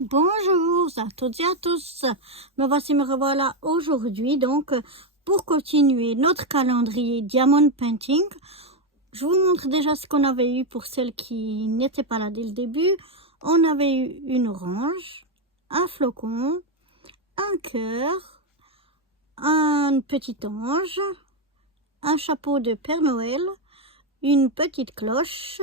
Bonjour à toutes et à tous. Me revoilà aujourd'hui donc pour continuer notre calendrier Diamond Painting. Je vous montre déjà ce qu'on avait eu pour celles qui n'étaient pas là dès le début. On avait eu une orange, un flocon, un cœur, un petit ange, un chapeau de Père Noël, une petite cloche,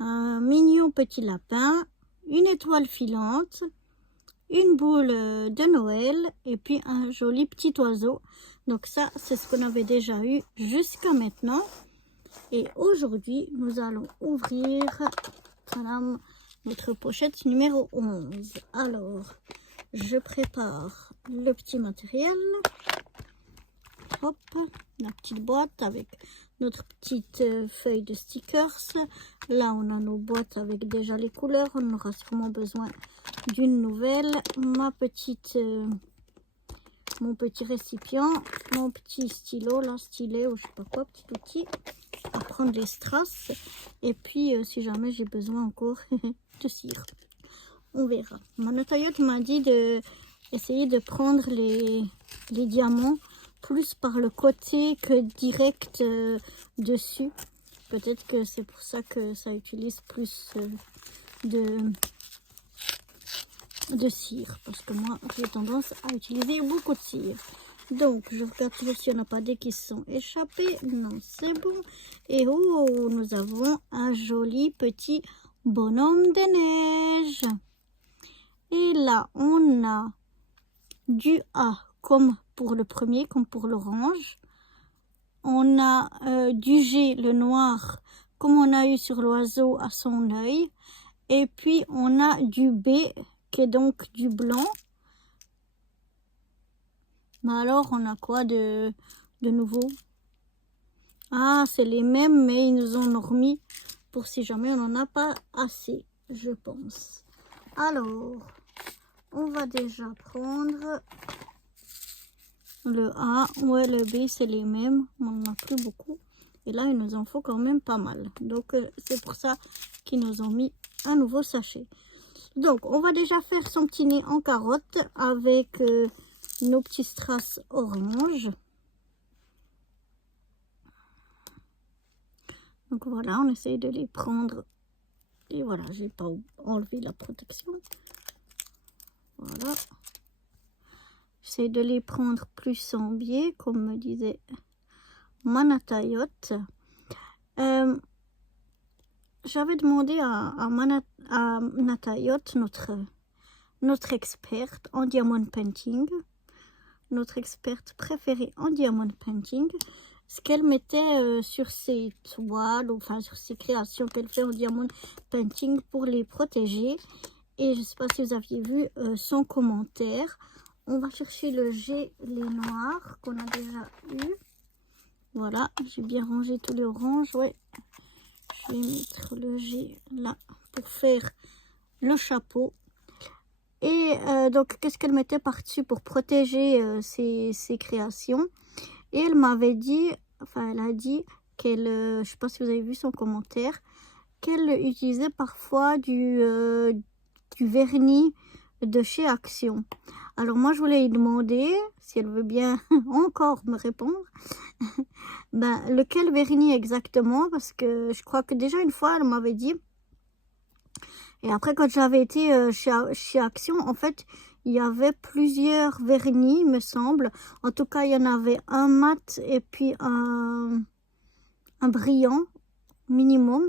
un mignon petit lapin, une étoile filante, une boule de Noël et puis un joli petit oiseau. Donc ça, c'est ce qu'on avait déjà eu jusqu'à maintenant. Et aujourd'hui, nous allons ouvrir notre pochette numéro 11. Alors, je prépare le petit matériel. Hop, la petite boîte avec notre petite feuille de stickers. Là, on a nos boîtes avec déjà les couleurs. On aura sûrement besoin d'une nouvelle. Mon petit récipient, mon petit stylo, là, stylet ou je sais pas quoi, petit outil à prendre les strass. Et puis, si jamais j'ai besoin encore de cire, on verra. Mon tailleuse m'a dit d'essayer de prendre les diamants plus par le côté que direct dessus. Peut-être que c'est pour ça que ça utilise plus de cire. Parce que moi, j'ai tendance à utiliser beaucoup de cire. Donc, je regarde toujours s'il n'y en a pas des qui se sont échappés. Non, c'est bon. Et oh, nous avons un joli petit bonhomme de neige. Et là, on a du A comme pour le premier, comme pour l'orange. On a du G, le noir, comme on a eu sur l'oiseau à son œil. Et puis, on a du B, qui est donc du blanc. Mais alors, on a quoi de nouveau? Ah, c'est les mêmes, mais ils nous en ont remis pour si jamais on n'en a pas assez, je pense. Alors, on va déjà prendre le A. Ouais, le B, c'est les mêmes. On n'en a plus beaucoup. Et là, il nous en faut quand même pas mal. Donc, c'est pour ça qu'ils nous ont mis un nouveau sachet. Donc, on va déjà faire son petit nez en carotte avec nos petits strass orange. Donc voilà, on essaye de les prendre. Et voilà, j'ai pas enlevé la protection. Voilà. J'essaie de les prendre plus en biais, comme me disait Manatayotte. J'avais demandé à Manatayotte, notre experte en diamond painting, notre experte préférée en diamond painting, ce qu'elle mettait sur ses toiles, enfin sur ses créations qu'elle fait en diamond painting pour les protéger. Et je ne sais pas si vous aviez vu son commentaire. On va chercher le G, les noirs qu'on a déjà eu. Voilà, j'ai bien rangé tous les oranges. Ouais, je vais mettre le G là pour faire le chapeau. Et donc, qu'est-ce qu'elle mettait par-dessus pour protéger ses créations? Et elle m'avait dit, enfin, elle a dit qu'elle, je ne sais pas si vous avez vu son commentaire, qu'elle utilisait parfois du vernis de chez Action. Alors, moi, je voulais lui demander, si elle veut bien encore me répondre, ben, lequel vernis exactement, parce que je crois que déjà une fois, elle m'avait dit. Et après, quand j'avais été chez Action, en fait, il y avait plusieurs vernis, me semble. En tout cas, il y en avait un mat et puis un brillant minimum.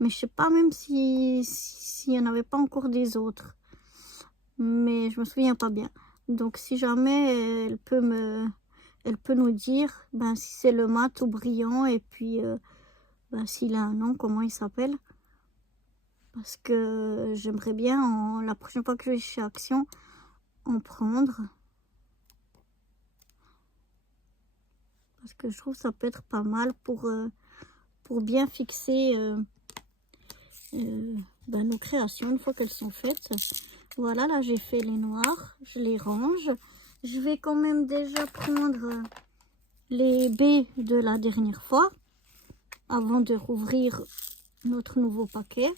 Mais je sais pas même s'il n'y en avait pas encore des autres. Mais je me souviens pas bien. Donc, si jamais elle peut nous dire ben, si c'est le mat ou brillant et puis ben, s'il a un nom, comment il s'appelle. Parce que j'aimerais bien, la prochaine fois que je vais chez Action, en prendre. Parce que je trouve que ça peut être pas mal pour bien fixer ben, nos créations une fois qu'elles sont faites. Voilà, là j'ai fait les noirs, je les range. Je vais quand même déjà prendre les baies de la dernière fois avant de rouvrir notre nouveau paquet.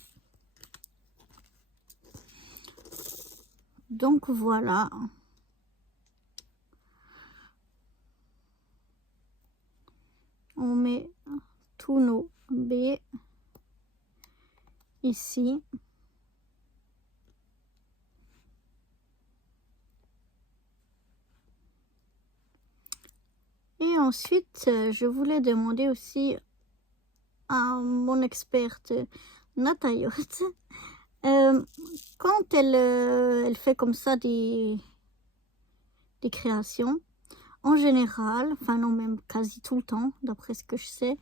Donc voilà. On met tous nos baies ici. Et ensuite, je voulais demander aussi à mon experte Natayot, quand elle fait comme ça des créations, en général, enfin non, même quasi tout le temps, d'après ce que je sais,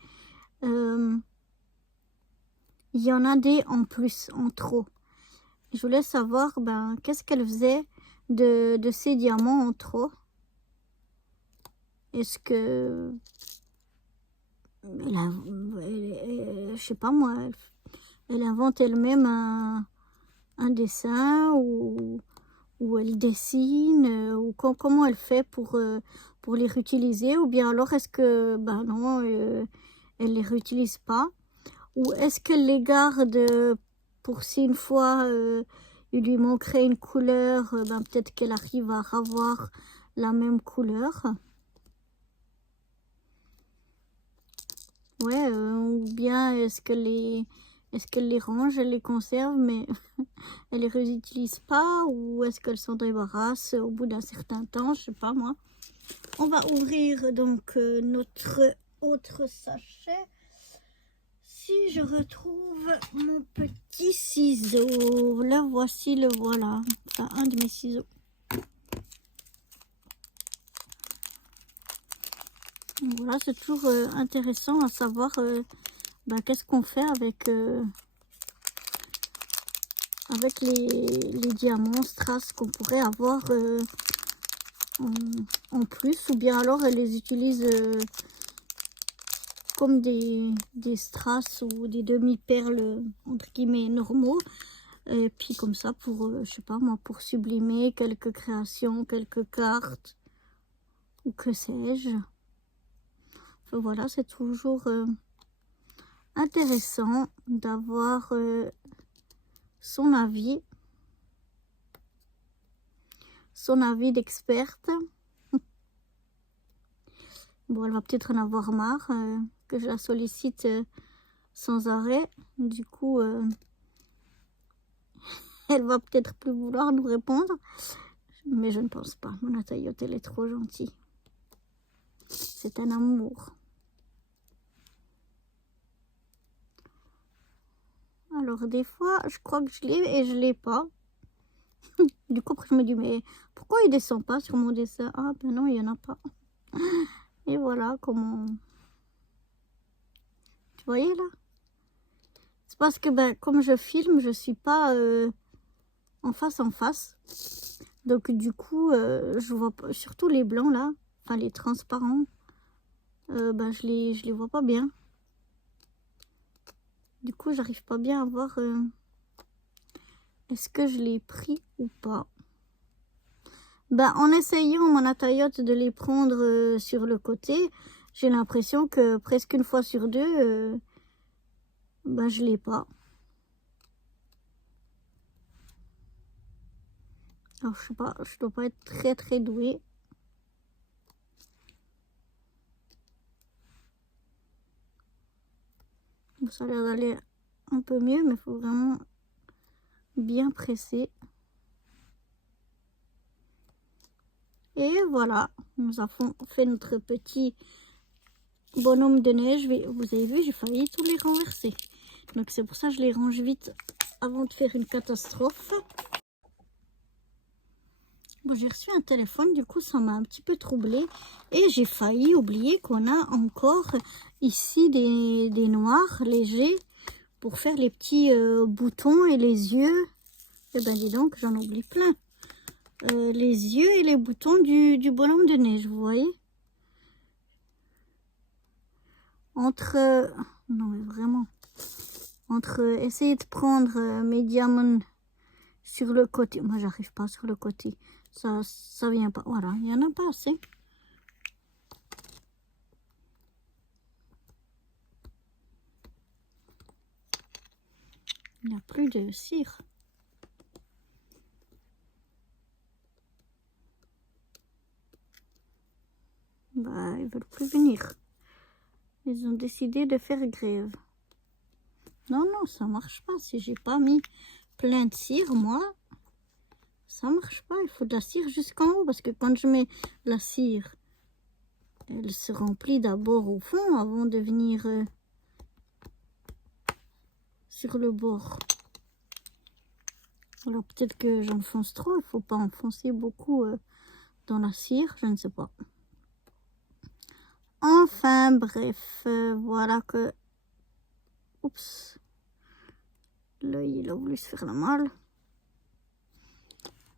il y en a des en plus, en trop. Je voulais savoir, ben, qu'est-ce qu'elle faisait de ces diamants en trop. Est-ce que, je sais pas moi, elle invente elle-même un dessin ou elle dessine ou comment elle fait pour les réutiliser, ou bien alors est-ce que, ben non, elle les réutilise pas, ou est-ce qu'elle les garde pour si une fois il lui manquerait une couleur, ben peut-être qu'elle arrive à avoir la même couleur. Ouais, ou bien est-ce qu'elle les range, elle les conserve, mais elle les réutilise pas, ou est-ce qu'elle s'en débarrasse au bout d'un certain temps, je sais pas moi. On va ouvrir donc notre autre sachet. Si je retrouve mon petit ciseau, le voici, le voilà. Enfin, un de mes ciseaux. Voilà, c'est toujours intéressant à savoir ben, qu'est-ce qu'on fait avec les diamants, strass qu'on pourrait avoir en plus, ou bien alors elle les utilise comme des strass ou des demi-perles entre guillemets normaux, et puis comme ça pour je sais pas moi, pour sublimer quelques créations, quelques cartes ou que sais-je. Enfin, voilà, c'est toujours intéressant d'avoir son avis d'experte. Bon, elle va peut-être en avoir marre que je la sollicite sans arrêt. Du coup, elle va peut-être plus vouloir nous répondre. Mais je ne pense pas. Mon Natayot, elle est trop gentille. C'est un amour. Alors, des fois, je crois que je l'ai et je l'ai pas. Du coup, après, je me dis, mais pourquoi il descend pas sur mon dessin? Ah, ben non, il y en a pas. Et voilà comment... Tu voyez là? C'est parce que, ben, comme je filme, je suis pas en face. Donc, du coup, je vois pas, surtout les blancs là, enfin les transparents, ben, je les vois pas bien. Du coup, j'arrive pas bien à voir est-ce que je l'ai pris ou pas. Ben, en essayant mon Natayot de les prendre sur le côté, j'ai l'impression que presque une fois sur deux, ben, je l'ai pas. Alors, je sais pas, je dois pas être très douée. Bon, ça a l'air d'aller un peu mieux, mais il faut vraiment bien presser. Et voilà, nous avons fait notre petit bonhomme de neige. Vous avez vu, j'ai failli tous les renverser. Donc c'est pour ça que je les range vite avant de faire une catastrophe. Bon, j'ai reçu un téléphone, du coup ça m'a un petit peu troublée. Et j'ai failli oublier qu'on a encore ici des noirs légers pour faire les petits boutons et les yeux. Et ben dis donc, j'en oublie plein. Les yeux et les boutons du bonhomme de neige, vous voyez. Entre... non mais vraiment. Entre essayer de prendre mes diamants sur le côté. Moi, j'arrive pas sur le côté. Ça vient pas. Voilà, il y en a pas assez. Il n'y a plus de cire. Bah, ils veulent plus venir. Ils ont décidé de faire grève. Non, non, ça marche pas. Si j'ai pas mis plein de cire, moi, ça marche pas. Il faut de la cire jusqu'en haut parce que quand je mets la cire, elle se remplit d'abord au fond avant de venir sur le bord. Alors peut-être que j'enfonce trop. Il faut pas enfoncer beaucoup dans la cire. Je ne sais pas. Enfin, bref, voilà que... Oups. L'œil, il a voulu se faire la malle.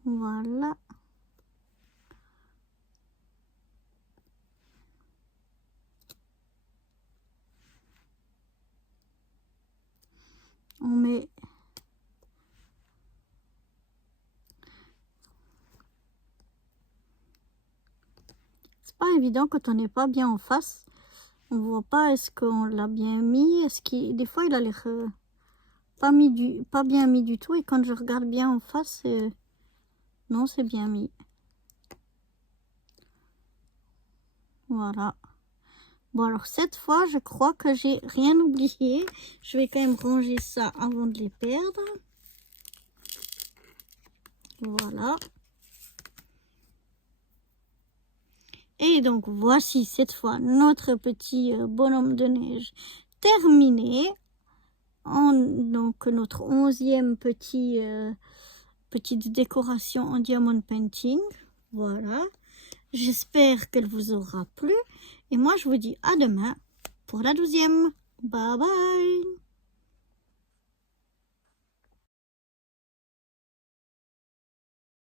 Voilà. On met... C'est pas évident quand on n'est pas bien en face. On voit pas est-ce qu'on l'a bien mis. Est-ce qu'il... Des fois, il a l'air pas bien mis du tout. Et quand je regarde bien en face, non, c'est bien mis. Voilà. Bon, alors cette fois, je crois que j'ai rien oublié. Je vais quand même ranger ça avant de les perdre. Voilà. Et donc, voici cette fois notre petit bonhomme de neige terminé. Donc, notre 11e petite décoration en diamond painting. Voilà. J'espère qu'elle vous aura plu. Et moi, je vous dis à demain pour la 12e. Bye bye.